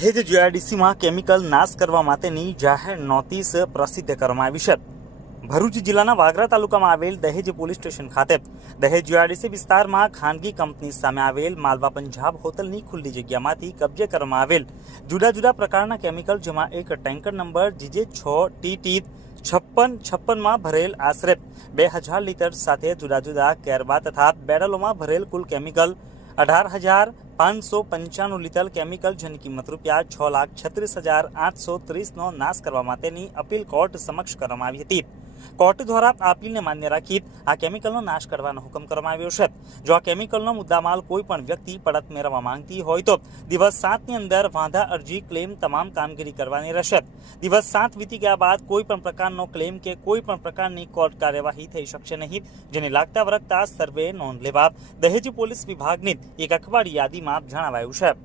દહેજ જીઆઈડીસીમાં કેમિકલ નાશ કરવા માટેની જાહેર નોટિસ પ્રસિદ્ધ કરવામાં આવી છે. ભરૂચ જિલ્લાના વાગરા તાલુકામાં આવેલ દહેજ પોલીસ સ્ટેશન ખાતે દહેજ જીઆઈડીસી વિસ્તારમાં ખાનગી કંપની સામે આવેલ માલવા પંજાબ હોટલની ખુલ્લી જગ્યામાંથી કબજે કરવામાં આવેલ જુદા જુદા પ્રકારના કેમિકલ, જેમાં એક ટેન્કર નંબર, જીજે છ, ટી ટી, છપ્પન, છપ્પનમાં ભરેલ આશરે બે હજાર લીટર સાથે જુદા જુદા કેરબા તથા બેરલોમાં ભરેલ કુલ કેમિકલ અઢાર હજાર પાંચસો પંચાણું લીટર કેમિકલ જેની કિંમત રૂપિયા છ લાખ છત્રીસ હજાર આઠસો ત્રીસનો નાશ કરવા માટેની અપીલ કોર્ટ સમક્ષ કરવામાં આવી હતી. કોર્ટ દ્વારા અપીલને માન્ય રાખી આ કેમિકલનો નાશ કરવાનો હુકમ કરવામાં આવ્યો છે. જો આ કેમિકલનો મુદ્દામાલ કોઈ પણ વ્યક્તિ પરત મેળવવા માંગતી હોય તો દિવસ સાતની અંદર વાંધા અરજી ક્લેમ તમામ કામગીરી કરવાની રહેશે. દિવસ સાત વીતી ગયા બાદ કોઈ પણ પ્રકારનો ક્લેમ કે કોઈ પણ પ્રકારની કોર્ટ કાર્યવાહી થઈ શકશે નહીં, જેને લાગતા વરગતા સર્વે નોંધ લેવા દહેજ પોલીસ વિભાગની એક અખબારી યાદીમાં જણાવાયું છે.